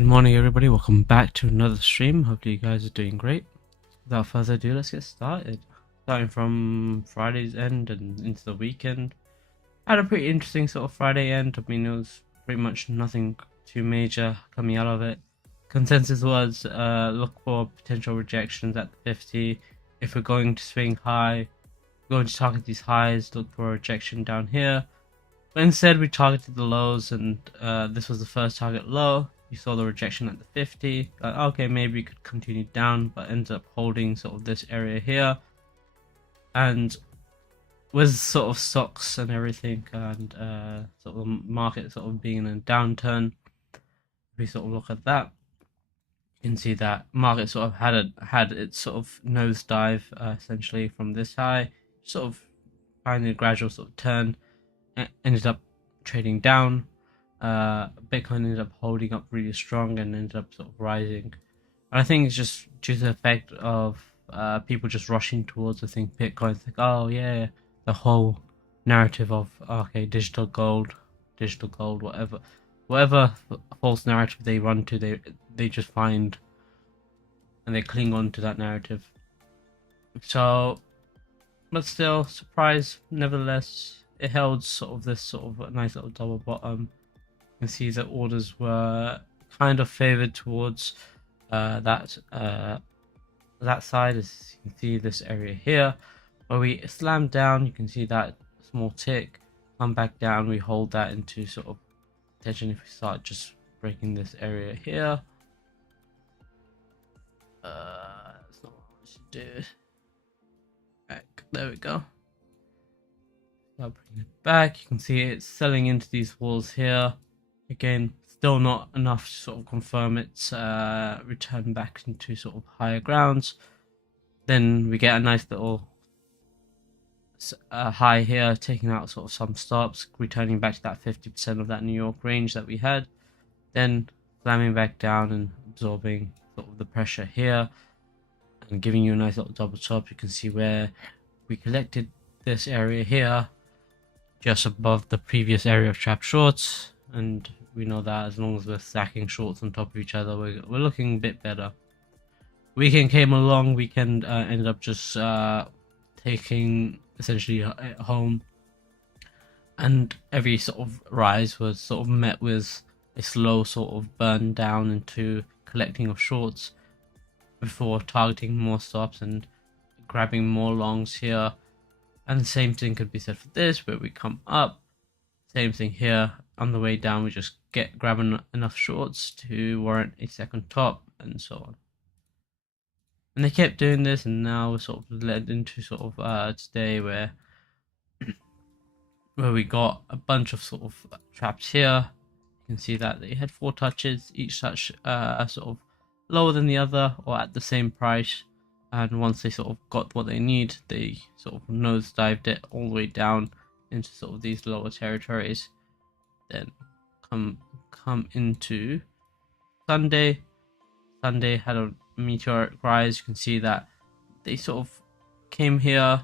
Good morning everybody, welcome back to another stream. Hopefully you guys are doing great. Without further ado, let's get started. Starting from Friday's end and into the weekend. I had a pretty interesting sort of Friday end. I mean, it was pretty much nothing too major coming out of it. Consensus was look for potential rejections at the 50. If we're going to swing high, going to target these highs, look for a rejection down here. But instead we targeted the lows, and this was the first target low. You saw the rejection at the 50. Okay, maybe we could continue down, but ended up holding sort of this area here. And with sort of stocks and everything, and sort of the market sort of being in a downturn, if we sort of look at that, you can see that market sort of had its sort of nosedive essentially from this high, sort of finding a gradual sort of turn, ended up trading down. Bitcoin ended up holding up really strong and ended up sort of rising. And I think it's just due to the effect of people just rushing towards, I think, Bitcoin's like, oh yeah, the whole narrative of okay, digital gold, whatever false narrative they run to, they just find and they cling on to that narrative. So, but still, surprise nevertheless. It held sort of this sort of nice little double bottom. You can see that orders were kind of favored towards that side. As you can see, this area here where we slammed down, you can see that small tick, come back down, we hold that into sort of tension. If we start just breaking this area here, that's not what we should do. Back, there we go. I'll bring it back. You can see it's selling into these walls here. Again, still not enough to sort of confirm its return back into sort of higher grounds. Then we get a nice little high here, taking out sort of some stops, returning back to that 50% of that New York range that we had. Then slamming back down and absorbing sort of the pressure here and giving you a nice little double top. You can see where we collected this area here, just above the previous area of trap shorts, and we know that as long as we're stacking shorts on top of each other, we're looking a bit better. Weekend came along, weekend ended up just taking essentially home, and every sort of rise was sort of met with a slow sort of burn down into collecting of shorts before targeting more stops and grabbing more longs here. And the same thing could be said for this, where we come up. Same thing here. On the way down, we just grab enough shorts to warrant a second top, and so on. And they kept doing this, and now we're sort of led into sort of today, where we got a bunch of sort of traps here. You can see that they had 4 touches, each touch sort of lower than the other or at the same price. And once they sort of got what they need, they sort of nosedived it all the way down into sort of these lower territories. Then come into Sunday. Sunday had a meteoric rise. You can see that they sort of came here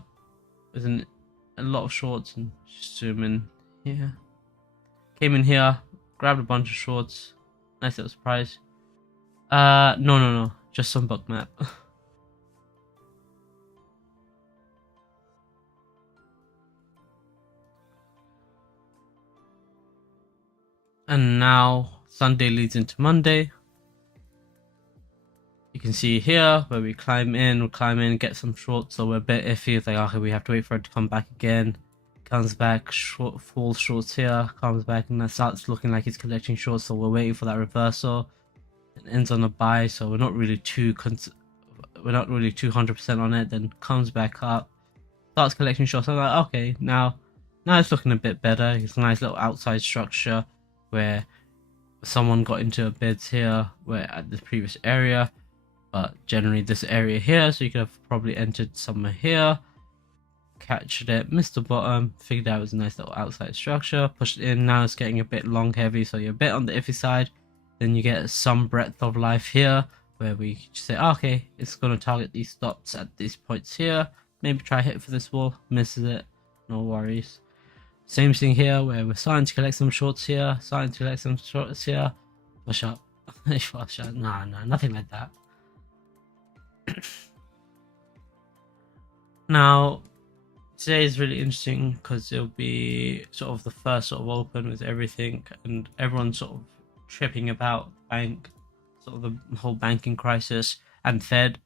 with a lot of shorts, and just zoom in here. Came in here, grabbed a bunch of shorts. Nice little surprise. No, just some Bookmap. And now Sunday leads into Monday. You can see here where we climb in, get some shorts, so we're a bit iffy. It's like, okay, we have to wait for it to come back again. Comes back, falls shorts here, comes back, and that starts looking like it's collecting shorts, so we're waiting for that reversal. It ends on a buy, so we're not really too 100% on it. Then comes back up, starts collecting shorts. I'm like, okay, now it's looking a bit better. It's a nice little outside structure where someone got into a bids here, where at the previous area, but generally this area here, so you could have probably entered somewhere here, catched it, missed the bottom, figured out it was a nice little outside structure, pushed it in. Now it's getting a bit long heavy, so you're a bit on the iffy side. Then you get some breadth of life here, where we just say, okay, it's going to target these stops at these points here, maybe try hit for this wall, misses it, no worries. Same thing here, where we're starting to collect some shorts here, push up, Nah, nothing like that. Now, today is really interesting because it'll be sort of the first sort of open with everything, and everyone's sort of tripping about bank, sort of the whole banking crisis and Fed.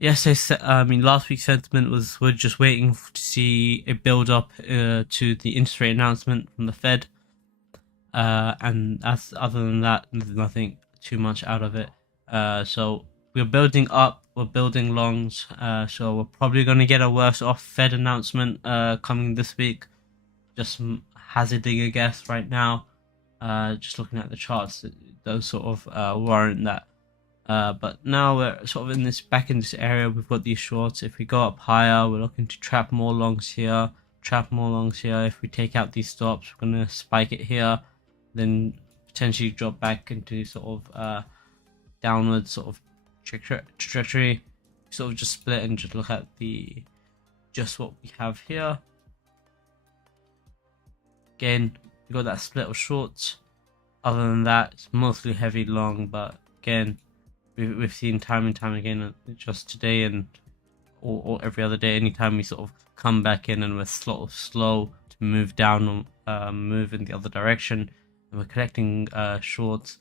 Yes, I mean, last week's sentiment was we're just waiting to see a build up to the interest rate announcement from the Fed, and that's other than that, there's nothing too much out of it. So we're building up, we're building longs. So we're probably going to get a worse off Fed announcement coming this week. Just hazarding a guess right now. Just looking at the charts, those sort of warrant that. But now we're sort of in this back in this area. We've got these shorts. If we go up higher, we're looking to trap more longs here. Trap more longs here. If we take out these stops, we're gonna spike it here, then potentially drop back into sort of downward sort of trajectory. Sort of just split and just look at the just what we have here. Again, we got that split of shorts. Other than that, it's mostly heavy long, but again, we've seen time and time again, just today and or every other day, anytime we sort of come back in and we're sort of slow to move down, move in the other direction, and we're collecting shorts,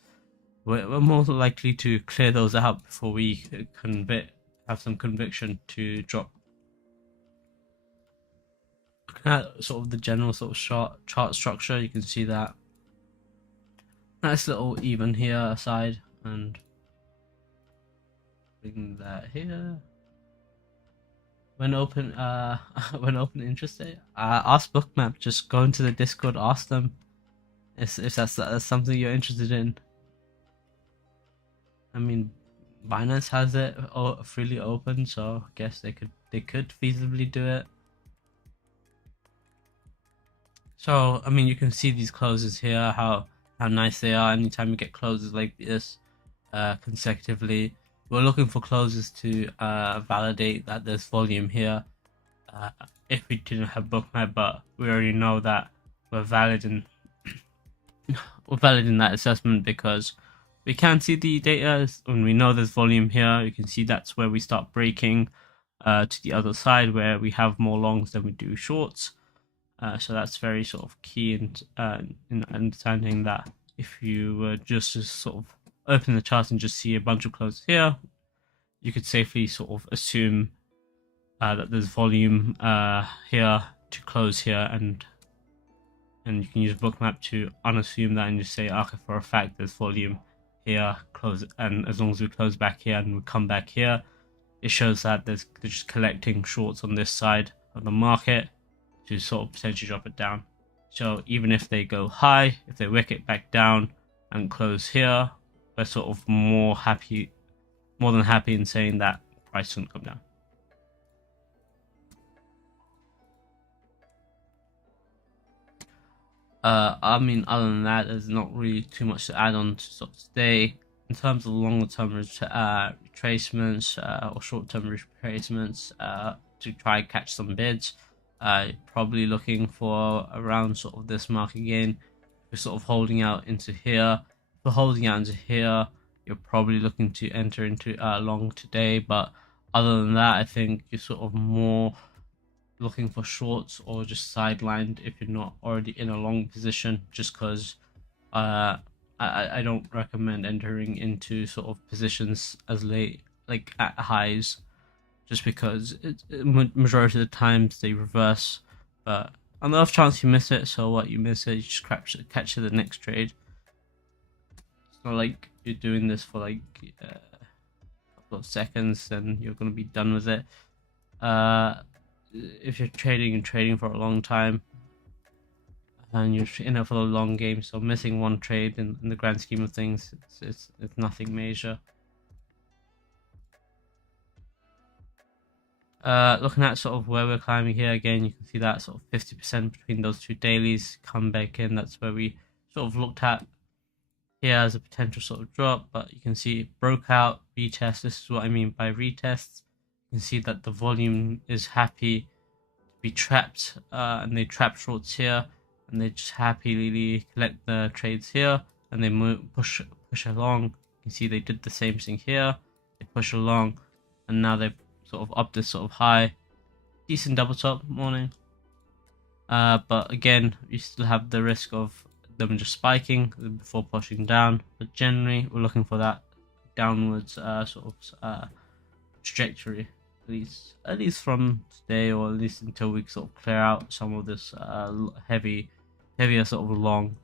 we're more likely to clear those out before we have some conviction to drop. Looking at sort of the general sort of chart structure, you can see that nice little even here aside, and bring that here. When open when open interest day, ask Bookmap. Just go into the Discord, ask them if that's something you're interested in. I mean, Binance has it freely open, so I guess they could feasibly do it. So I mean, you can see these closes here, how nice they are. Anytime you get closes like this consecutively, we're looking for closes to validate that there's volume here. If we didn't have Bookmap, but we already know that we're valid in that assessment because we can see the data when we know there's volume here. You can see that's where we start breaking to the other side where we have more longs than we do shorts. So that's very sort of key in understanding that if you were just to sort of open the chart and just see a bunch of closes here, you could safely sort of assume that there's volume here to close here, and you can use Bookmap to unassume that and just say, okay, for a fact there's volume here, close, and as long as we close back here and we come back here, it shows that they're just collecting shorts on this side of the market to sort of potentially drop it down. So even if they go high, if they wick it back down and close here, we're sort of more than happy in saying that price shouldn't come down. I mean, other than that, there's not really too much to add on to sort of today. In terms of longer term retracements or short term retracements to try and catch some bids, probably looking for around sort of this mark again. We're sort of holding out into here. If we're holding out into here, you're probably looking to enter into long today, but other than that, I think you're sort of more looking for shorts or just sidelined if you're not already in a long position, just because I don't recommend entering into sort of positions as late, like at highs, just because majority of the times they reverse. But on the off chance you miss it, so what, you miss it, you just catch it the next trade. It's not like you're doing this for like a couple of seconds then you're going to be done with it. If you're trading for a long time and you're in it for the long game, so missing one trade in the grand scheme of things, it's nothing major. Looking at sort of where we're climbing here again, you can see that sort of 50% between those two dailies come back in. That's where we sort of looked at here as a potential sort of drop, but you can see it broke out, retest. This is what I mean by retests. You can see that the volume is happy to be trapped, and they trap shorts here, and they just happily collect the trades here, and they push push along. You can see they did the same thing here. They push along, and now they've sort of upped this sort of high. Decent double top morning. But again, you still have the risk of them just spiking before pushing down. But generally, we're looking for that downwards sort of trajectory, at least from today, or at least until we sort of clear out some of this heavier sort of long.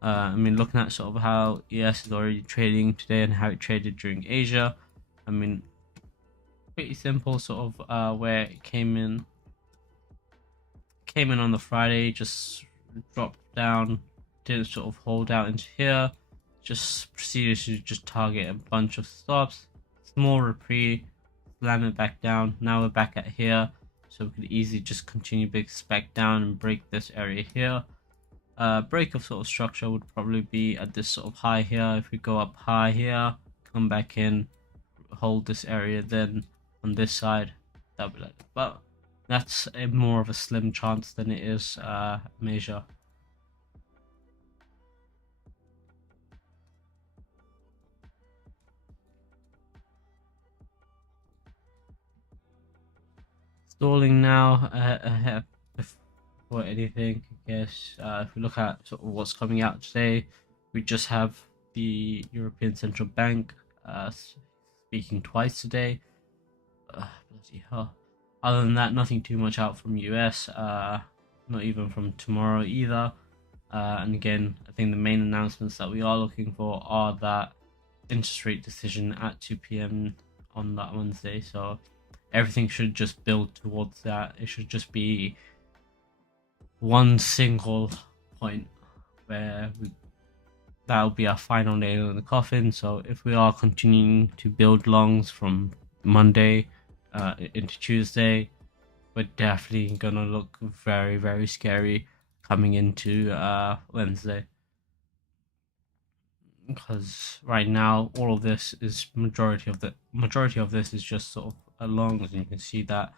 I mean, looking at sort of how ES is already trading today and how it traded during Asia, I mean, pretty simple sort of where it came in on the Friday, just dropped down, didn't sort of hold out into here, just proceeded to just target a bunch of stops, small reprieve, slam it back down. Now we're back at here, so we could easily just continue big spec down and break this area here. Break of sort of structure would probably be at this sort of high here. If we go up high here, come back in, hold this area, then on this side, that'll be like that. But that's more of a slim chance than it is measure. Stalling now before anything, I guess. If we look at sort of what's coming out today, we just have the European Central Bank speaking twice today. Bloody hell. Other than that, nothing too much out from US, not even from tomorrow either. And again, I think the main announcements that we are looking for are that interest rate decision at 2 p.m. on that Wednesday. So everything should just build towards that. It should just be one single point where that'll be our final nail in the coffin. So if we are continuing to build longs from Monday into Tuesday, we're definitely gonna look very, very scary coming into Wednesday, because right now all of this is majority of this is just sort of longs, and you can see that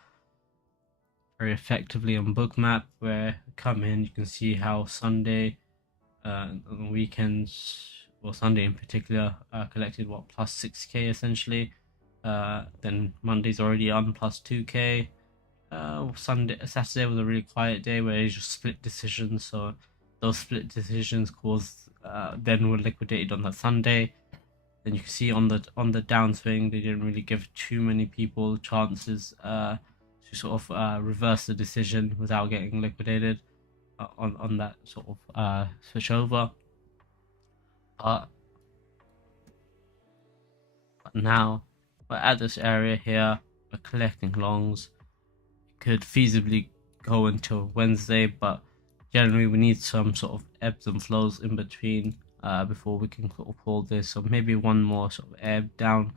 very effectively on Bookmap, where come in, you can see how Sunday on the weekends, well Sunday in particular, collected what plus 6k essentially. Then Monday's already on plus 2k. Saturday was a really quiet day where it's just split decisions, so those split decisions caused then were liquidated on that Sunday. Then you can see on the downswing, they didn't really give too many people chances to sort of reverse the decision without getting liquidated on that sort of switch over. But now we're at this area here, we're collecting longs. It could feasibly go until Wednesday, but generally we need some sort of ebbs and flows in between before we can sort of hold this. So maybe one more sort of ebb down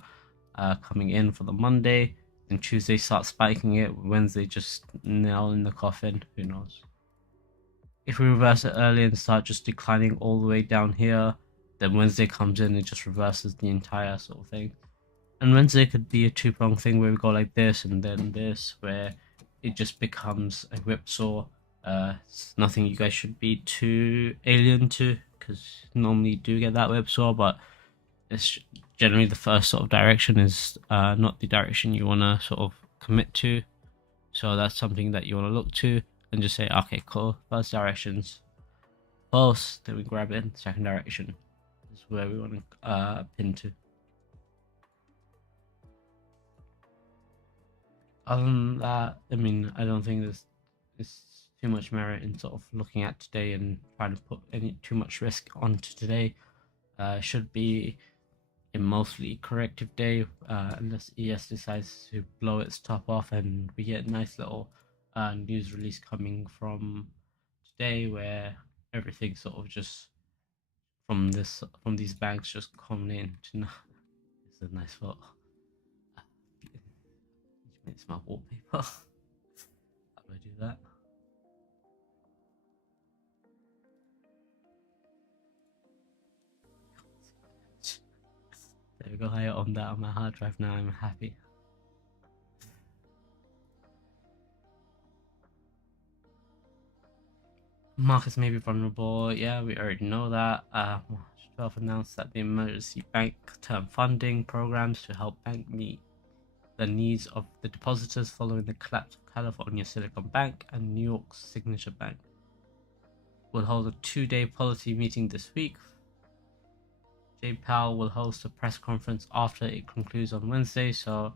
coming in for the Monday, and Tuesday start spiking it, Wednesday just nail in the coffin, who knows. If we reverse it early and start just declining all the way down here, then Wednesday comes in and just reverses the entire sort of thing. And Wednesday could be a two-pronged thing where we go like this and then this, where it just becomes a whipsaw. It's nothing you guys should be too alien to, because normally you do get that whipsaw, but it's generally the first sort of direction is not the direction you want to sort of commit to. So that's something that you want to look to and just say, okay, cool, first direction's close, then we grab it in second direction. This is where we want to pin to. Other than that, I mean, I don't think there's too much merit in sort of looking at today and trying to put too much risk onto today. Should be a mostly corrective day, unless ES decides to blow its top off and we get a nice little news release coming from today where everything sort of just from these banks just coming in to it's a nice photo. It's my wallpaper. How do I do that? There we go. I own that on my hard drive now. I'm happy. Markets may be vulnerable. Yeah, we already know that. 12 announced that the emergency bank term funding programs to help bank meet the needs of the depositors following the collapse of California Silicon Bank and New York's Signature Bank will hold a 2-day policy meeting this week. Jay Powell will host a press conference after it concludes on Wednesday, so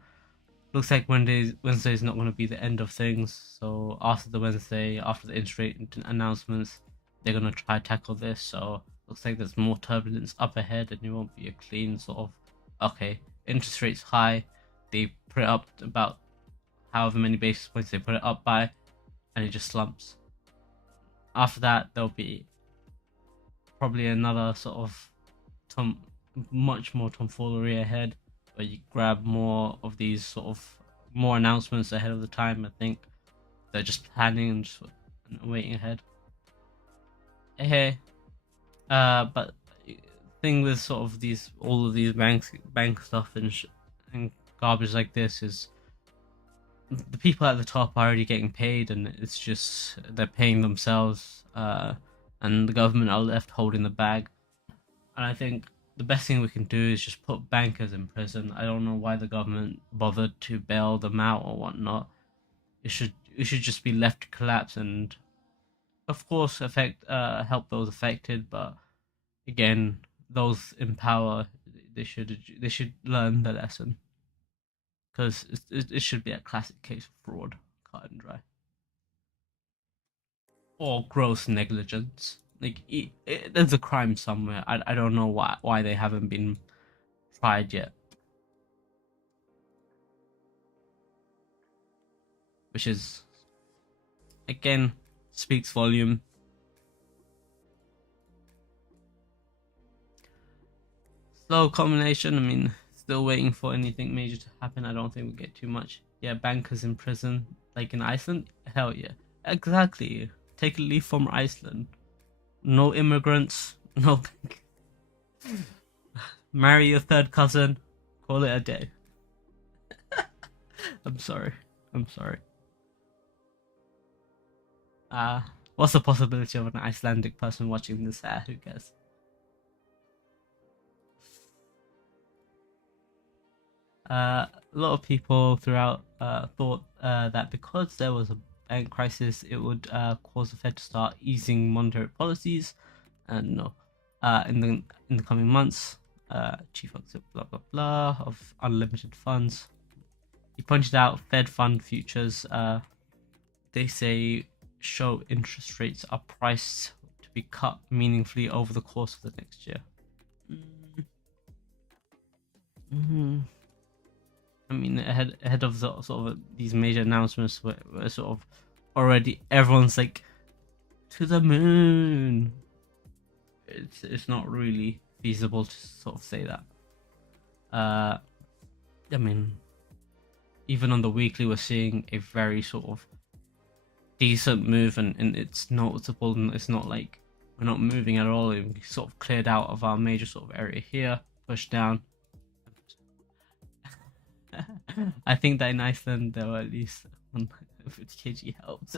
looks like Wednesday is not going to be the end of things. So after the Wednesday, after the interest rate announcements, they're going to try to tackle this. So looks like there's more turbulence up ahead, and it won't be a clean sort of, okay, interest rates high, they put it up about however many basis points they put it up by, and it just slumps. After that, there'll be probably another sort of much more tomfoolery ahead, where you grab more of these sort of more announcements ahead of the time. I think they're just planning and just waiting ahead. Hey, but thing with sort of all of these bank stuff and garbage like this is the people at the top are already getting paid, and it's just they're paying themselves, and the government are left holding the bag. And I think the best thing we can do is just put bankers in prison. I don't know why the government bothered to bail them out or whatnot. It should just be left to collapse, and of course help those affected. But again, those in power, they should learn the lesson, because it should be a classic case of fraud, cut and dry, or gross negligence. Like there's a crime somewhere. I don't know why they haven't been tried yet, which is again speaks volume. Slow culmination. I mean, still waiting for anything major to happen. I don't think we'll get too much. Yeah, bankers in prison, like in Iceland. Hell yeah, exactly. Take a leaf from Iceland. No immigrants. No. Marry your third cousin. Call it a day. I'm sorry. What's the possibility of an Icelandic person watching this? Who cares? A lot of people throughout thought that because there was a bank crisis, it would cause the Fed to start easing monetary policies, and no, in the coming months, chief executive blah blah blah of unlimited funds. He pointed out Fed fund futures. They say show interest rates are priced to be cut meaningfully over the course of the next year. I mean, ahead of the sort of these major announcements, where sort of already everyone's like to the moon. It's not really feasible to sort of say that. I mean, even on the weekly, we're seeing a very sort of decent move, and it's noticeable, and it's not like we're not moving at all. We sort of cleared out of our major sort of area here, pushed down. I think that in Iceland there were at least 150 kg helped.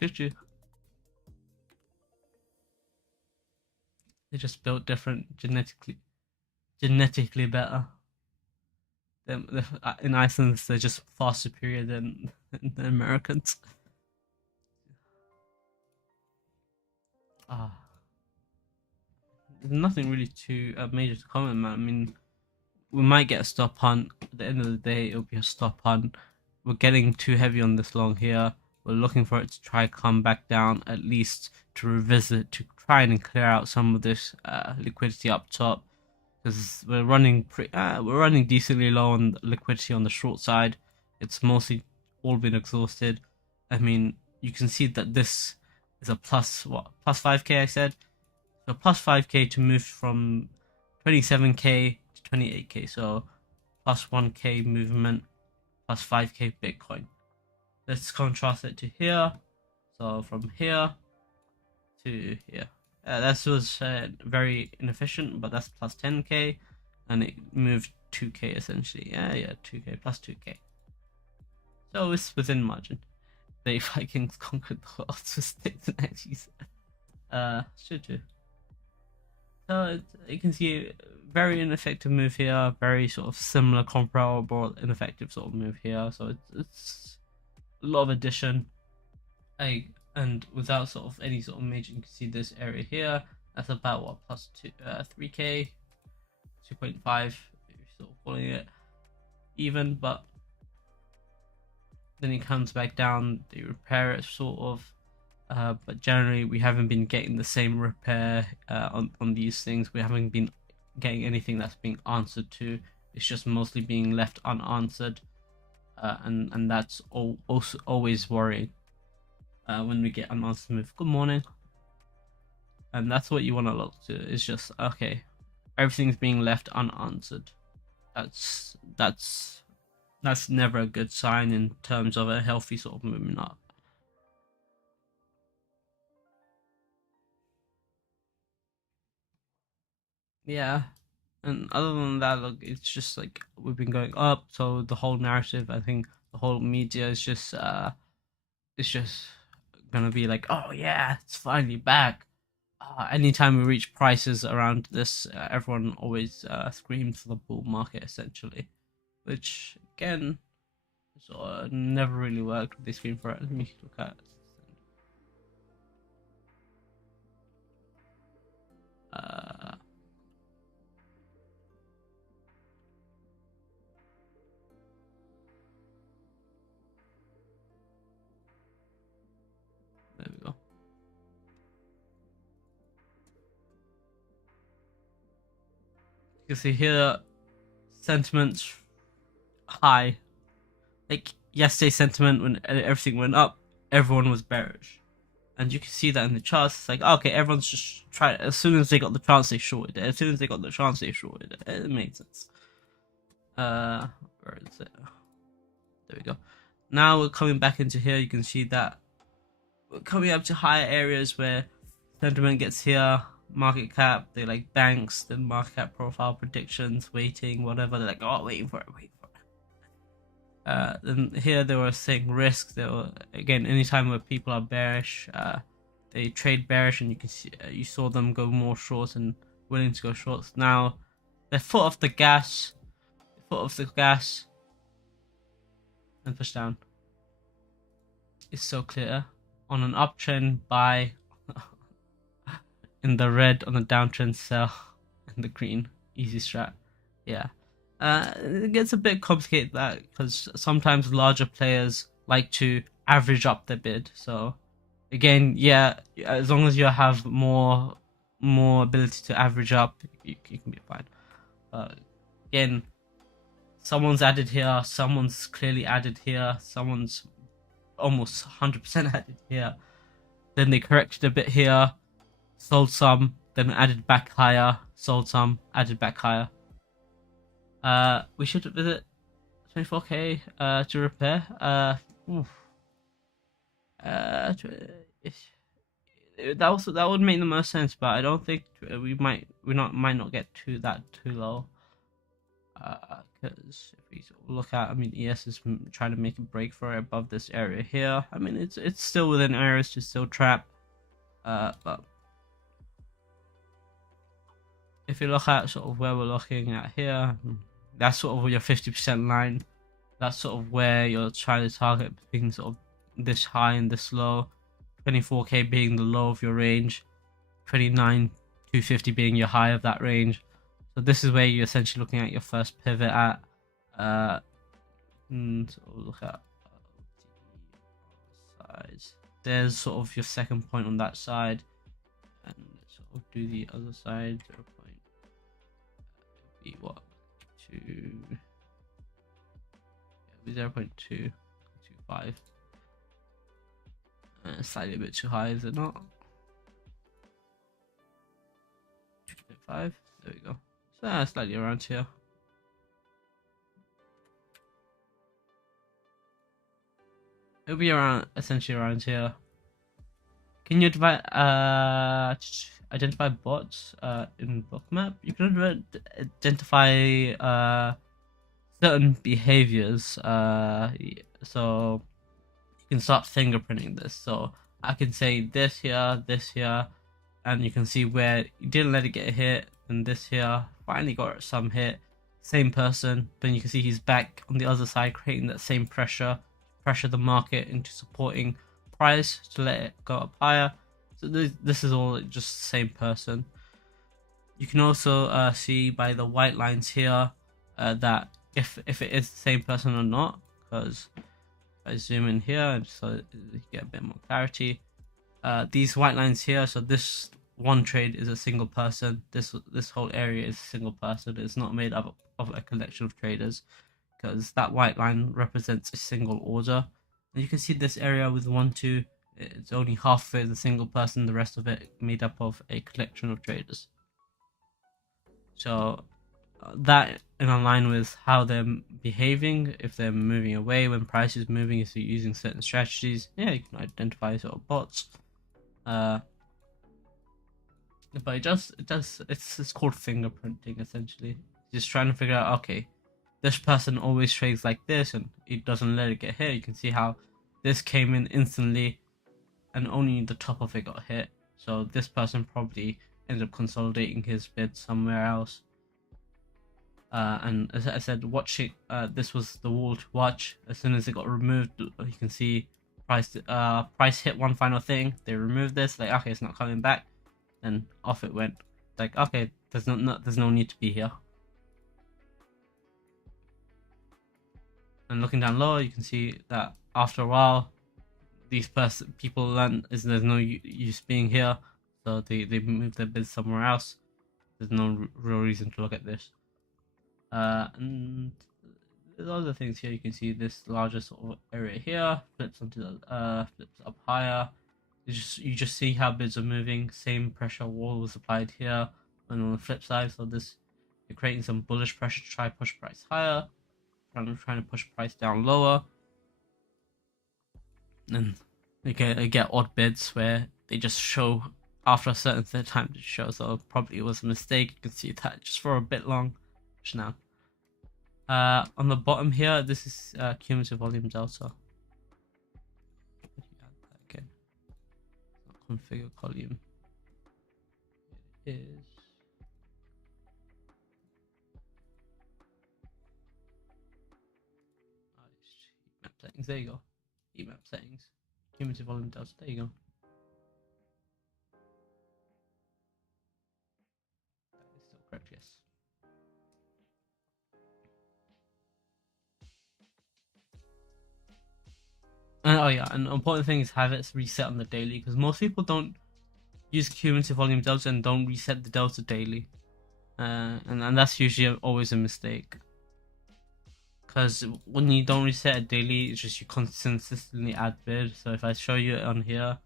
Choo-choo. They just built different genetically better. In Iceland, they're just far superior than the Americans. There's nothing really too major to comment, man. I mean, we might get a stop hunt. At the end of the day, it'll be a stop hunt. We're getting too heavy on this long here. We're looking for it to try come back down, at least to revisit, to try and clear out some of this liquidity up top, because we're running decently low on liquidity on the short side. It's mostly all been exhausted. I mean, you can see that this is a plus 5k. I said so, plus 5k to move from 27k to 28k. So plus 1k movement, plus 5k Bitcoin. Let's contrast it to here. So from here to here. This was very inefficient, but that's plus 10k, and it moved 2k essentially. Yeah, 2k plus 2k. So it's within margin. The Vikings conquered the world with sticks and axes. Should you? So you can see very ineffective move here, very sort of similar comparable ineffective sort of move here. So it's a lot of addition. And without sort of any sort of major, you can see this area here. That's about what, plus 3k, 2.5 if you're sort of calling it even, but then it comes back down. They repair it sort of. But generally, we haven't been getting the same repair on these things. We haven't been getting anything that's being answered to. It's just mostly being left unanswered, and that's also always worrying when we get unanswered move. Good morning, and that's what you want to look to. It's just okay, everything's being left unanswered. That's never a good sign in terms of a healthy sort of movement up. Yeah, and other than that, look, it's just like we've been going up. So the whole narrative, I think, the whole media is just it's just gonna be like, oh yeah, it's finally back. Anytime we reach prices around this, everyone always screams for the bull market, essentially, which again, sort of never really worked. They scream for it. Let me look at. Uh, there we go. You can see here, sentiments high. Like yesterday's sentiment when everything went up, everyone was bearish, and you can see that in the charts. It's like, okay, everyone's just trying. As soon as they got the chance, they shorted it. As soon as they got the chance, they shorted it. It made sense. Where is it? There we go. Now we're coming back into here. You can see that we're coming up to higher areas where sentiment gets here. Market cap, they like banks, then market cap profile predictions, waiting, whatever. They're like, oh, waiting for it, waiting for it. Then here they were saying risk. They were, again, anytime where people are bearish, they trade bearish, and you can see you saw them go more short and willing to go short. Now they're foot off the gas, and push down. It's so clear. On an uptrend, buy. In the red, on the downtrend, sell. In the green, easy strat. Yeah. It gets a bit complicated that because sometimes larger players like to average up their bid. So again, yeah, as long as you have more ability to average up, you can be fine. Again, someone's added here, someone's clearly added here, someone's almost 100% added here. Then they corrected a bit here, sold some, then added back higher, sold some, added back higher. We should visit 24k to repair. That would make the most sense, but I don't think might not get too low. Because if we look at, I mean, ES is trying to make a break for it above this area here. I mean, it's still within areas to still trap. But if you look at sort of where we're looking at here, that's sort of your 50% line. That's sort of where you're trying to target, being sort of this high and this low. 24k being the low of your range, 29,250 being your high of that range. So this is where you're essentially looking at your first pivot at. And so we'll look at sides. There's sort of your second point on that side, and sort of do the other side. 0. Be what? 0.225. Slightly a bit too high, is it not? 2.5. There we go. So slightly around here. It'll be around, essentially around here. Can you identify bots in Bookmap? You can identify certain behaviors. So you can start fingerprinting this. So I can say this here, and you can see where he didn't let it get a hit, and this here finally got some hit. Same person, but you can see he's back on the other side, creating that same pressure the market into supporting price to let it go up higher. So this is all just the same person. You can also see by the white lines here that if it is the same person or not, because if I zoom in here so you get a bit more clarity, these white lines here, so this one trade is a single person, this whole area is a single person. It's not made up of a collection of traders, because that white line represents a single order. And you can see this area with 1 2, it's only half of it is a single person, the rest of it made up of a collection of traders. So that in line with how they're behaving, if they're moving away when price is moving, if you're using certain strategies, yeah, you can identify sort of bots. But it's called fingerprinting essentially. Just trying to figure out, okay, this person always trades like this and it doesn't let it get hit. You can see how this came in instantly and only the top of it got hit. So this person probably ended up consolidating his bid somewhere else. And as I said, watching this was the wall to watch. As soon as it got removed, you can see price hit one final thing. They removed this, like, okay, it's not coming back, and off it went. Like, okay, there's no need to be here. And looking down low, you can see that after a while, these people learn there's no use being here, so they move their bids somewhere else. There's no real reason to look at this. And there's other things here. You can see this larger sort of area here flips onto the flips up higher. You just see how bids are moving. Same pressure wall was applied here, and on the flip side, so this you're creating some bullish pressure to try push price higher, trying to push price down lower, and you get odd bids where they just show after a certain time to show. So probably it was a mistake. You can see that just for a bit long. Just now. On the bottom here, this is cumulative volume delta. Again, configure column. It is. Heat map settings. There you go. Heat map settings. Cumulative volume delta. There you go. That is still correct. Yes. And oh yeah, an important thing is have it reset on the daily, because most people don't use cumulative volume delta and don't reset the delta daily, and that's usually always a mistake. Because when you don't reset it daily, it's just you consistently add bid. So if I show you it on here,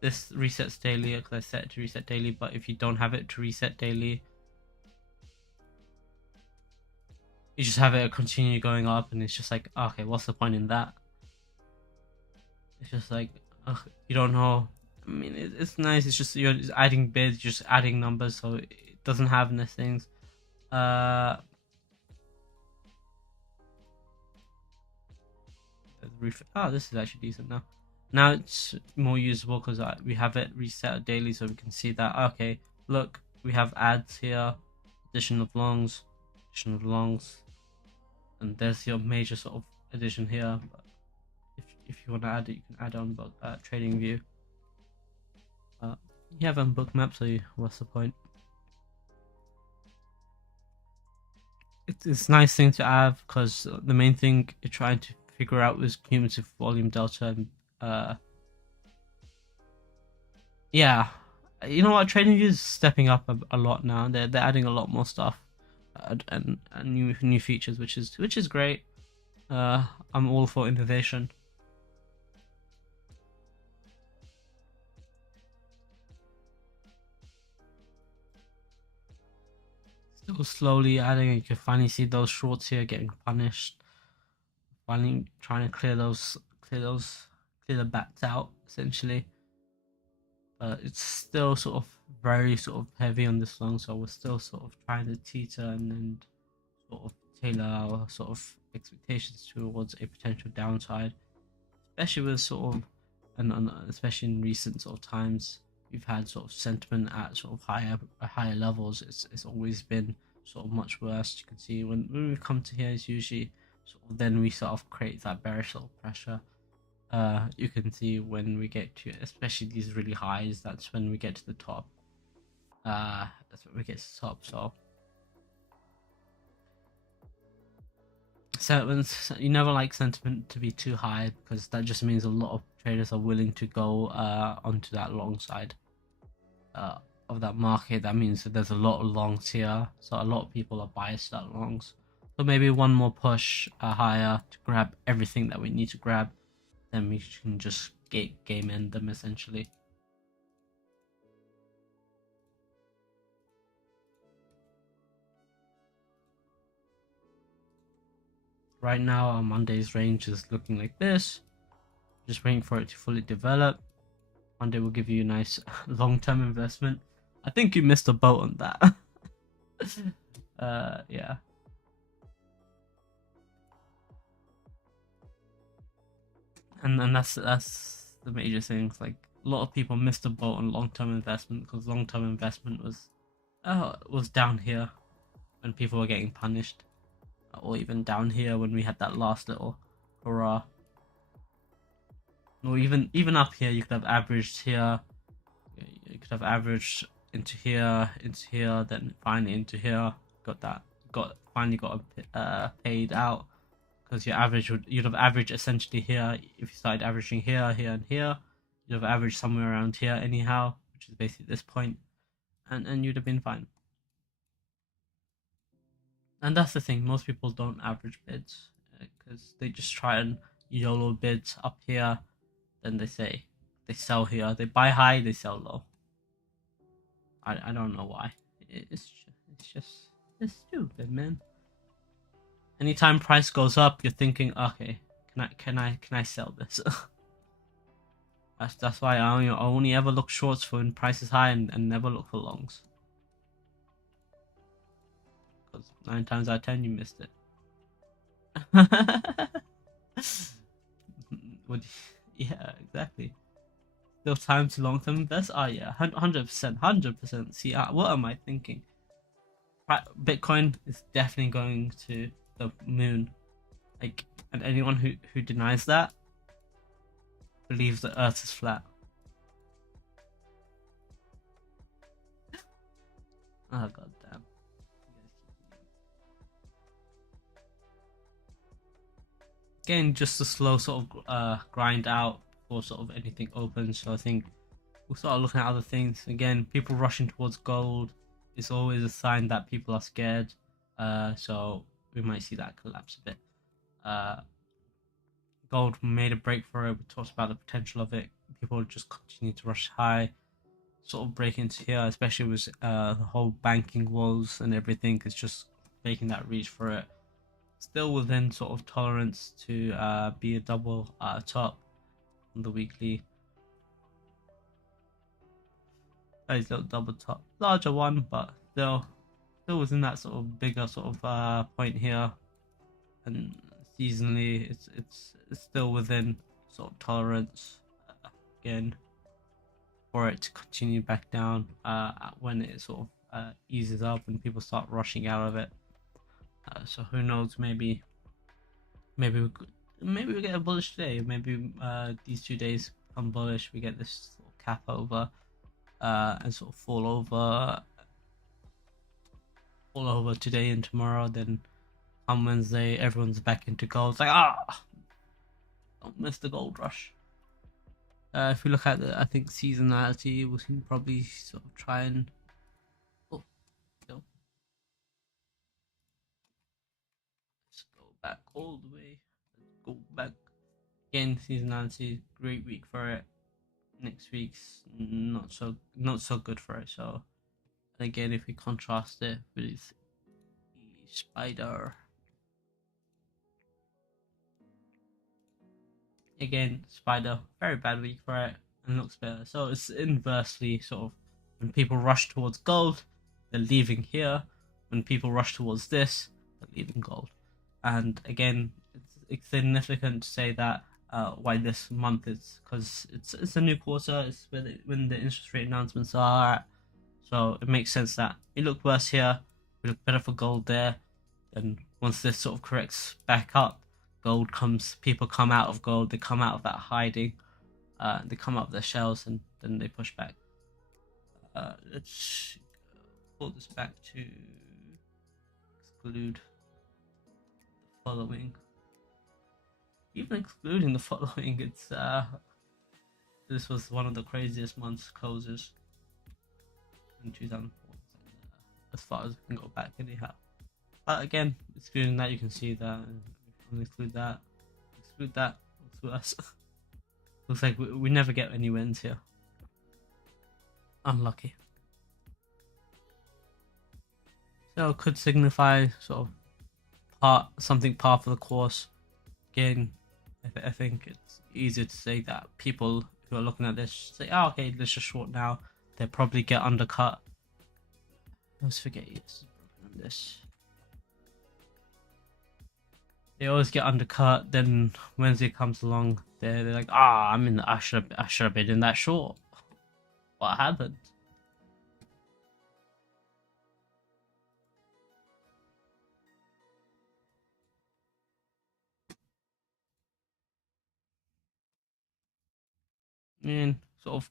this resets daily because I set it to reset daily. But if you don't have it to reset daily, you just have it continue going up, and it's just like, okay, what's the point in that? It's just like, you don't know. I mean, it's nice. It's just you're just adding bids, just adding numbers, so it doesn't have these things. This is actually decent now. Now it's more usable because we have it reset daily, so we can see that. Okay, look, we have ads here, addition of longs, and there's your major sort of addition here. But if you want to add it, you can add on trading view. You have on Bookmap, so what's the point? It's a nice thing to have because the main thing you're trying to figure out was cumulative volume delta, and yeah, you know what, trading view is stepping up a lot now. They're adding a lot more stuff, and new features, which is great. I'm all for innovation. Still slowly adding. You can finally see those shorts here getting punished. Finally trying to clear the bats out essentially. But it's still sort of very sort of heavy on this long, so we're still sort of trying to teeter and then sort of tailor our sort of expectations towards a potential downside, especially with sort of, and especially in recent sort of times, we've had sort of sentiment at sort of higher levels. It's always been sort of much worse. You can see when we come to here, it's usually sort of then we sort of create that bearish sort of pressure. You can see when we get to, especially these really highs, that's when we get to the top. That's when we get to the top. So you never like sentiment to be too high, because that just means a lot of traders are willing to go onto that long side of that market. That means that there's a lot of longs here, so a lot of people are biased at longs. So maybe one more push higher to grab everything that we need to grab, then we can just game end them essentially. Right now our Monday's range is looking like this. Just waiting for it to fully develop. Monday will give you a nice long-term investment. I think you missed a boat on that. Yeah. And that's the major thing. Like, a lot of people missed a boat on long-term investment, because long-term investment was down here when people were getting punished, or even down here when we had that last little hurrah. Or even up here, you could have averaged here. You could have averaged into here, then finally into here. Finally got paid out, because you'd have averaged essentially here if you started averaging here, here, and here. You'd have averaged somewhere around here anyhow, which is basically this point, and you'd have been fine. And that's the thing, most people don't average bids, because they just try and YOLO bids up here. Then they sell here, they buy high, they sell low. I don't know why. It's stupid, man. Anytime price goes up, you're thinking, okay, can I sell this? That's why I only ever look shorts for when price is high, and never look for longs. Because 9 times out of 10 you missed it. Yeah, exactly. Still time to long term invest? Oh yeah, 100%. See, what am I thinking? Bitcoin is definitely going to the moon. Like, and anyone who denies that believes the Earth is flat. Oh god damn. Again, just a slow sort of grind out before sort of anything opens. So I think we'll start looking at other things. Again, people rushing towards gold is always a sign that people are scared. So we might see that collapse a bit. Gold made a break for it. We talked about the potential of it. People just continue to rush high, sort of break into here, especially with the whole banking woes and everything. It's just making that reach for it. Still within sort of tolerance to be a double top on the weekly. Nice little double top, larger one, but still within that sort of bigger sort of point here. And seasonally, it's still within sort of tolerance again for it to continue back down when it sort of eases up and people start rushing out of it. So who knows? Maybe we get a bullish day. Maybe these 2 days become bullish. We get this sort of cap over and sort of fall over today and tomorrow. Then on Wednesday, everyone's back into gold. It's like, don't miss the gold rush. If we look at the, I think, seasonality, we can probably sort of try and let's go back all the way. Let's go back again. Seasonality, great week for it. Next week's not so good for it. So again, if we contrast it with the spider, again, spider, very bad week for it, and looks better. So it's inversely sort of, when people rush towards gold, they're leaving here. When people rush towards this, believe in gold. And again, it's significant to say that why this month is because it's a new quarter. It's when the interest rate announcements are at. So it makes sense that it looked worse here. We look better for gold there. And once this sort of corrects back up, gold comes. People come out of gold. They come out of that hiding. They come out of their shells and then they push back. Let's pull this back to exclude the following. Even excluding the following, it's this was one of the craziest months closes in 2004, as far as I can go back anyhow. But again, excluding that, you can see that. Exclude that. Exclude that. Looks worse. Looks like we never get any wins here. Unlucky. So it could signify sort of something par for the course. Again, I think it's easier to say that people who are looking at this say, "Oh, okay, let's just short now." They'll probably get undercut. Let's forget yes, broken on this. They always get undercut. Then Wednesday comes along, they're like, "Ah, I should have been in that short. What happened?" Sort of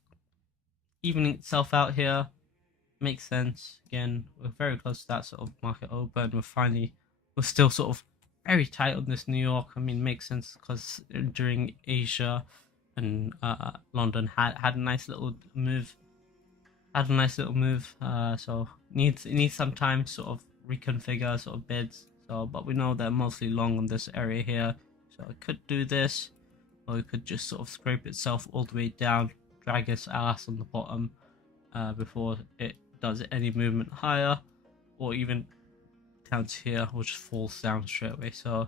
evening itself out here makes sense. Again, we're very close to that sort of market open. We're still sort of very tight on this New York. I mean, makes sense because during Asia and London had a nice little move. So it needs some time to sort of reconfigure sort of bids. So, but we know they're mostly long on this area here. So it could do this, or it could just sort of scrape itself all the way down, drag its ass on the bottom before it does any movement higher, or even down to here, or just falls down straight away. So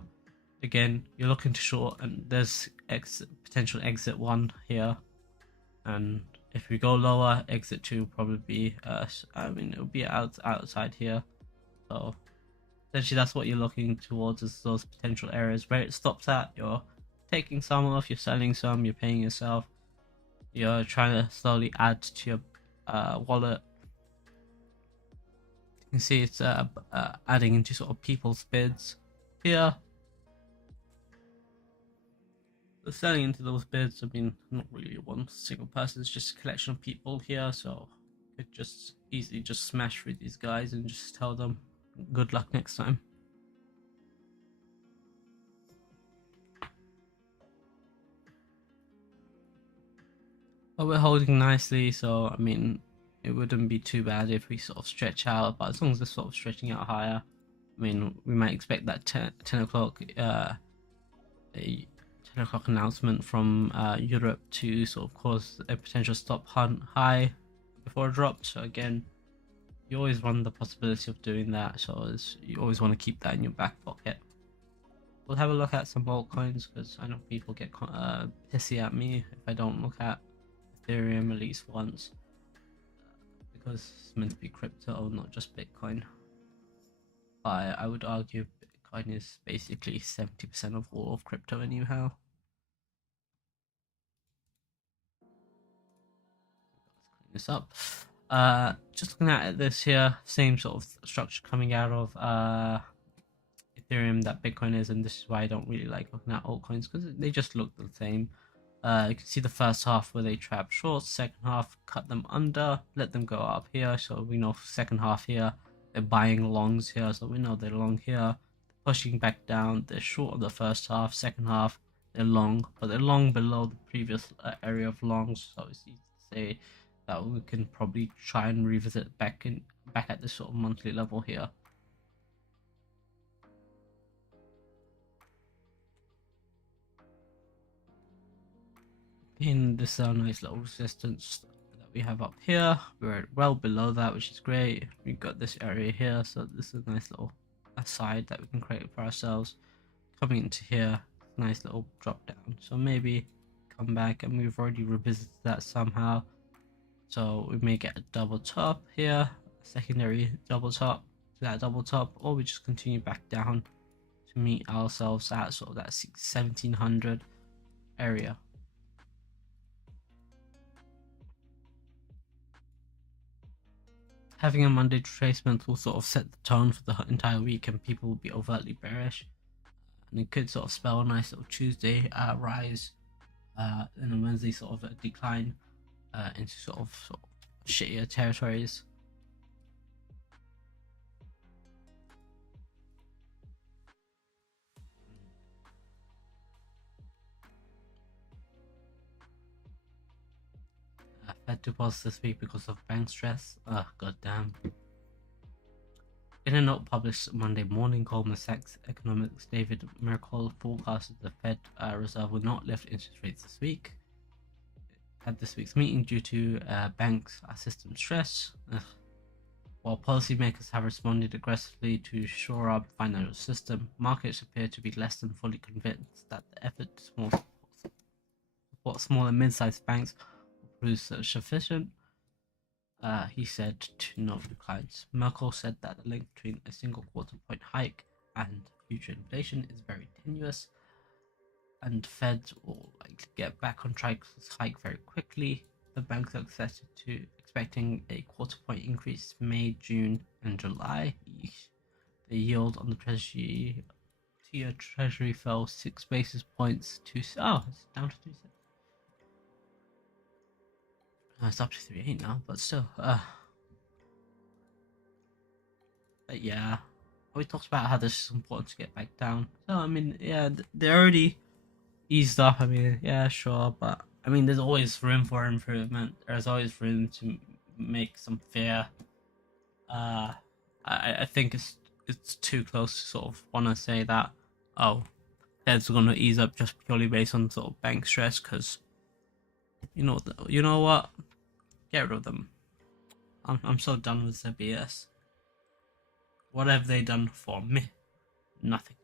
again, you're looking to short, and there's potential exit 1 here, and if we go lower, exit 2 probably be it'll be outside here. So essentially that's what you're looking towards, is those potential areas where it stops at. You're taking some off, you're selling some, you're paying yourself, you're trying to slowly add to your wallet. You can see it's adding into sort of people's bids here. The selling into those bids, I mean, not really one single person, it's just a collection of people here, so you could just easily just smash through these guys and just tell them good luck next time. But we're holding nicely, so I mean, it wouldn't be too bad if we sort of stretch out, but as long as they're sort of stretching out higher, I mean, we might expect that 10 o'clock a 10 o'clock announcement from Europe to sort of cause a potential stop hunt high before a drop. So again, you always run the possibility of doing that, so you always want to keep that in your back pocket. We'll have a look at some altcoins, because I know people get pissy at me if I don't look at Ethereum at least once, because it's meant to be crypto, not just Bitcoin. I would argue Bitcoin is basically 70% of all of crypto anyhow. Let's clean this up. Just looking at this here, same sort of structure coming out of Ethereum that Bitcoin is, and this is why I don't really like looking at altcoins, because they just look the same. You can see the first half where they trap shorts, second half cut them under, let them go up here. So we know second half here they're buying longs here, so we know they're long here, pushing back down. They're short of the first half, second half they're long, but they're long below the previous area of longs. So it's easy to say that we can probably try and revisit back at this sort of monthly level here. In this nice little resistance that we have up here, we're well below that, which is great. We've got this area here, so this is a nice little aside that we can create for ourselves. Coming into here, nice little drop down, so maybe come back, and we've already revisited that somehow, so we may get a double top here, a secondary double top, to that double top, or we just continue back down to meet ourselves at sort of that 1700 area. Having a Monday retracement will sort of set the tone for the entire week, and people will be overtly bearish, and it could sort of spell a nice little Tuesday rise, and a Wednesday sort of a decline into sort of shittier territories. Fed to pause this week because of bank stress. Goddamn. In a note published Monday morning, Goldman Sachs economics David Merkel forecasted the Fed Reserve will not lift interest rates this week at this week's meeting due to banks system stress. While policymakers have responded aggressively to shore up the financial system, markets appear to be less than fully convinced that the effort to support small and mid-sized banks will prove sufficient. He said to note declines. Merkel said that the link between a single quarter point hike and future inflation is very tenuous, and Fed will likely get back on track to hike very quickly. The banks are expecting a quarter point increase May, June, and July. The yield on the two-year Treasury fell 6 basis points to it's down to 2. It's up to 3.8 now, but still. But yeah, we talked about how this is important to get back down. So I mean, yeah, they already eased up. I mean, yeah, sure, but I mean, there's always room for improvement. There's always room to make some fear. I think it's too close to sort of want to say that Fed's gonna ease up just purely based on sort of bank stress, because you know what, get rid of them. I'm so done with the BS. What have they done for me? Nothing.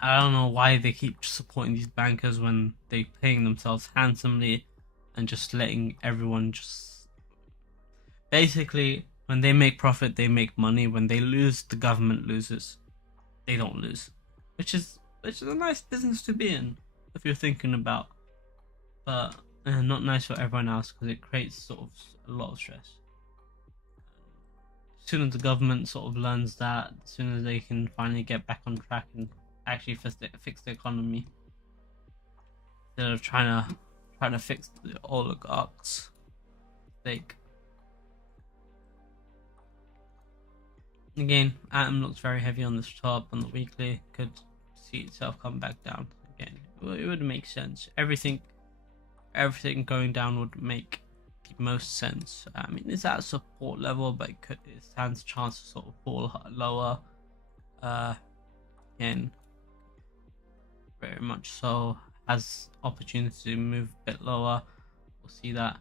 I don't know why they keep supporting these bankers when they're paying themselves handsomely and just letting everyone just... Basically, when they make profit, they make money. When they lose, the government loses. They don't lose. Which is a nice business to be in, if you're thinking about. But not nice for everyone else, because it creates sort of a lot of stress. As soon as the government sort of learns that, as soon as they can finally get back on track and actually fix the economy, instead of trying to fix the oligarchs' stake. Again, Atom looks very heavy on this top on the weekly. Could see itself come back down again. It would make sense. Everything going down would make the most sense. I mean, it's at a support level, but it stands a chance to sort of fall lower. Again, very much so has opportunity to move a bit lower. We'll see that.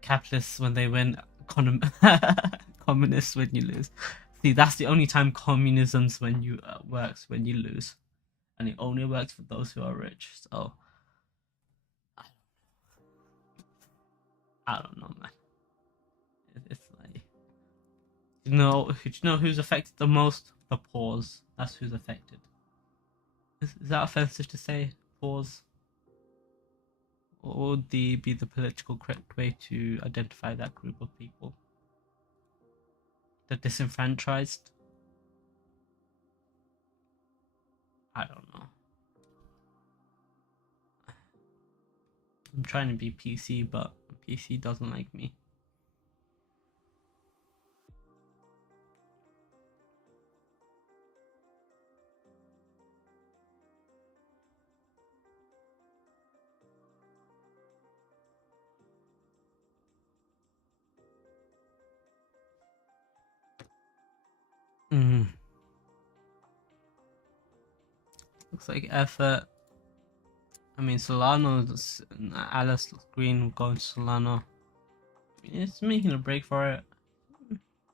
Capitalists when they win, communists when you lose. See, that's the only time communism's works when you lose, and it only works for those who are rich. So I don't know, man. It's like, you know who's affected the most? The poor. That's who's affected. Is that offensive to say, pause? Or would be the political correct way to identify that group of people? The disenfranchised? I don't know. I'm trying to be PC, but PC doesn't like me. Looks like effort. I mean, Solano, Alice looks green, going to Solano. I mean, it's making a break for it.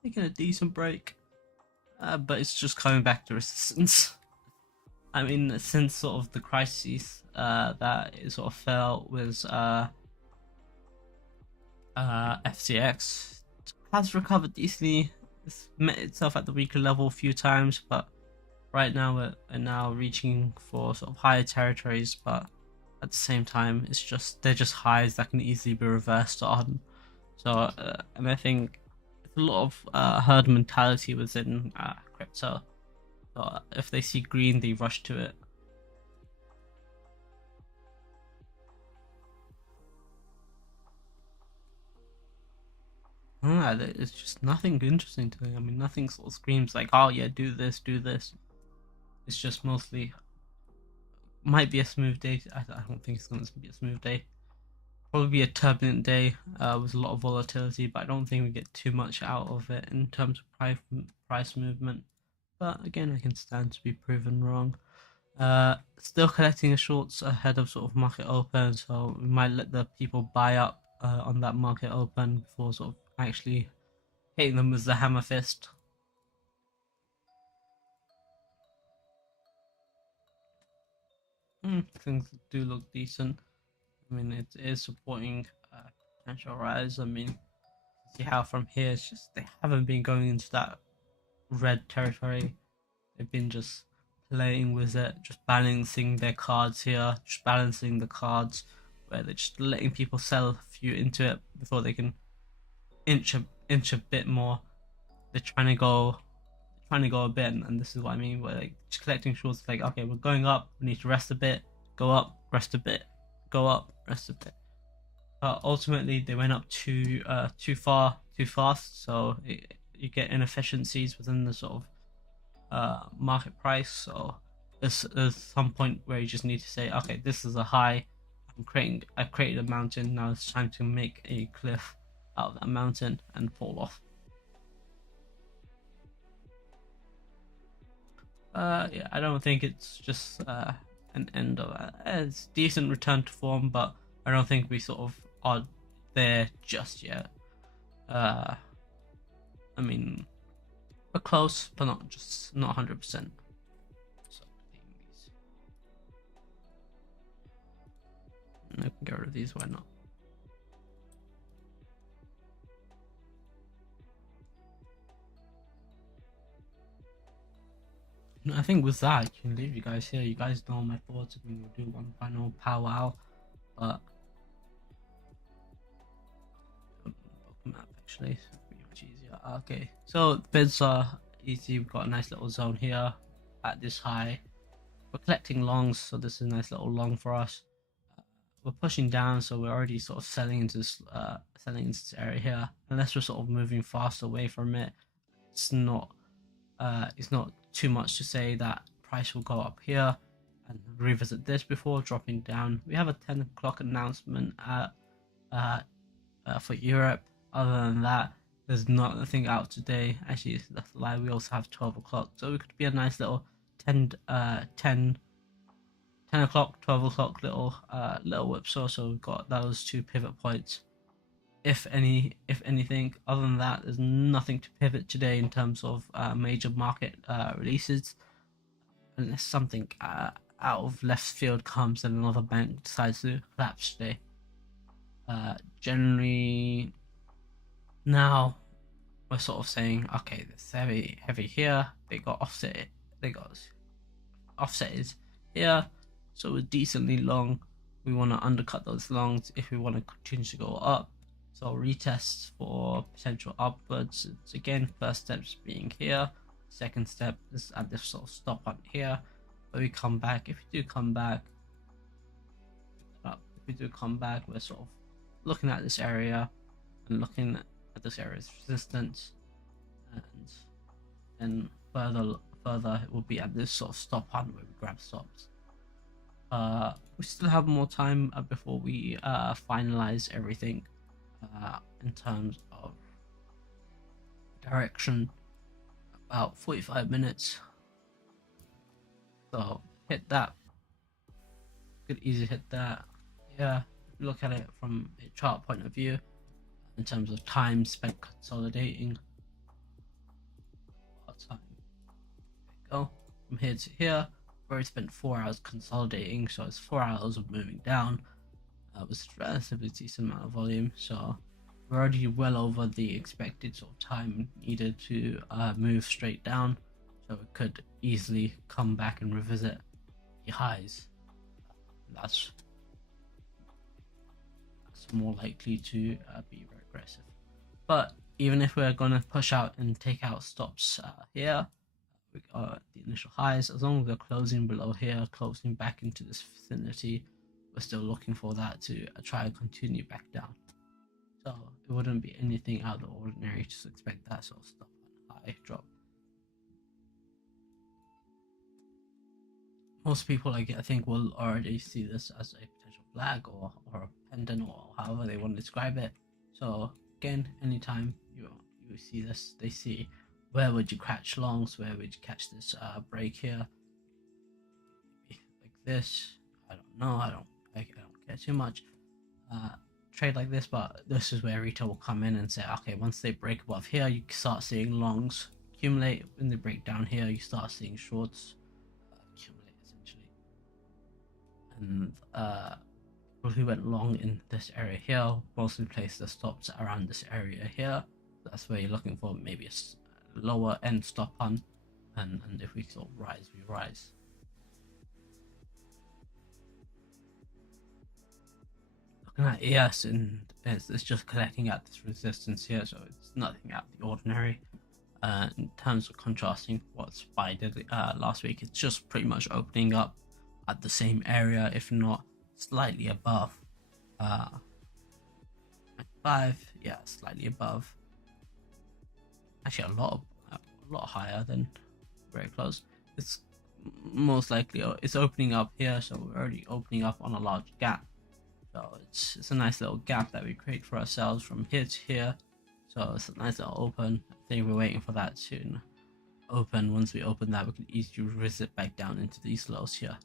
Making a decent break. But it's just coming back to resistance. I mean, since sort of the crises that it sort of fell with FCX has recovered decently. It's met itself at the weaker level a few times, but right now we're now reaching for sort of higher territories. But at the same time, they're just highs that can easily be reversed on. So and I think it's a lot of herd mentality within crypto. So if they see green, they rush to it. It's just nothing interesting to me. I mean, nothing sort of screams like, "Oh yeah, do this, do this." It's just mostly might be a smooth day. I don't think it's going to be a smooth day. Probably be a turbulent day with a lot of volatility, but I don't think we get too much out of it in terms of price movement. But again, I can stand to be proven wrong. Still collecting the shorts ahead of sort of market open, so we might let the people buy up on that market open before sort of actually hitting them with the hammer fist. Things do look decent. I mean, it is supporting potential rise. I mean, see how from here it's just they haven't been going into that red territory. They've been just playing with it, just balancing their cards here, just balancing the cards where they're just letting people sell a few into it before they can inch a bit more. They're trying to go a bit, and this is what I mean. Where like just collecting shorts, like okay, we're going up, we need to rest a bit, go up, rest a bit, go up, rest a bit. But ultimately, they went up too far, too fast. So you get inefficiencies within the sort of market price. So there's some point where you just need to say, okay, this is a high. I created a mountain. Now it's time to make a cliff out of that mountain and fall off. Yeah, I don't think it's just an end of it. It's decent return to form, but I don't think we sort of are there just yet. Uh, I mean, we're close, but not 100%. So I can get rid of these. Why not? I think with that, I can leave you guys here. You guys know my thoughts. I mean, we'll do one final powwow, but Bookmap actually, so it'll be much easier. Okay, so bids are easy. We've got a nice little zone here at this high. We're collecting longs, so this is a nice little long for us. We're pushing down, so we're already sort of selling into this area here. Unless we're sort of moving fast away from it, it's not too much to say that price will go up here and revisit this before dropping down. We have a 10 o'clock announcement for Europe. Other than that, there's nothing out today. Actually, that's a lie. We also have 12 o'clock, so it could be a nice little 10 o'clock, 12 o'clock little whipsaw. So we've got those two pivot points. If anything, other than that, there's nothing to pivot today in terms of major market releases, unless something out of left field comes and another bank decides to collapse today. Generally, now we're sort of saying, okay, this heavy here. They got offset is here, so we're decently long. We want to undercut those longs if we want to continue to go up. So retests for potential upwards. It's again, first steps being here. Second step is at this sort of stop on here. But we come back. If we do come back, we're sort of looking at this area and looking at this area's resistance, and then further it will be at this sort of stop on where we grab stops. We still have more time before we finalize everything. In terms of direction, about 45 minutes. So hit that. Could easily hit that. Yeah, look at it from a chart point of view in terms of time spent consolidating. Time. There we go. From here to here, we've already spent 4 hours consolidating, so it's 4 hours of moving down. With a relatively decent amount of volume. So we're already well over the expected sort of time needed to move straight down, so it could easily come back and revisit the highs. That's more likely to be very aggressive. But even if we're going to push out and take out stops here, the initial highs, as long as we're closing below here, closing back into this vicinity, we're still looking for that to try and continue back down. So it wouldn't be anything out of the ordinary to expect that sort of stop and high drop. Most people, I think, will already see this as a potential flag or a pendant, or however they want to describe it. So again, anytime you see this, they see where would you catch longs, where would you catch this break here, like this. I don't know. I don't care too much. Trade like this, but this is where retail will come in and say, okay, once they break above here, you start seeing longs accumulate. When they break down here, you start seeing shorts accumulate essentially. And people who went long in this area here mostly place the stops around this area here. That's where you're looking for maybe a lower end stop on, and if we sort of rise, we rise. Looking at ES, and it's just collecting at this resistance here, so it's nothing out of the ordinary. In terms of contrasting what SPY did last week, it's just pretty much opening up at the same area, if not slightly above. 5, yeah, slightly above. Actually, a lot higher than very close. It's most likely it's opening up here, so we're already opening up on a large gap. So it's a nice little gap that we create for ourselves from here to here. So it's a nice little open. I think we're waiting for that to open. Once we open that, we can easily revisit back down into these lows here.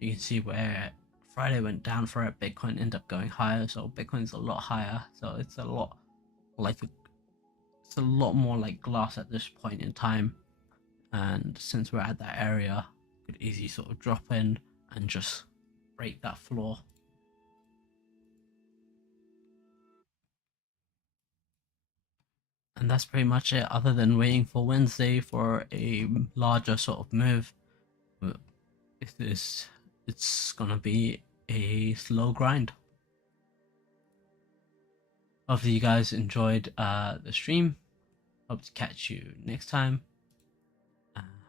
You can see where Friday went down for it, Bitcoin ended up going higher. So Bitcoin's a lot higher. So it's a lot more like glass at this point in time. And since we're at that area, we could easily sort of drop in and just break that floor. And that's pretty much it, other than waiting for Wednesday for a larger sort of move. It's gonna be a slow grind. Hopefully you guys enjoyed the stream. Hope to catch you next time.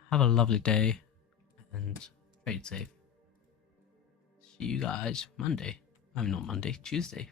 Have a lovely day and trade safe. See you guys Monday. I mean, not Monday, Tuesday.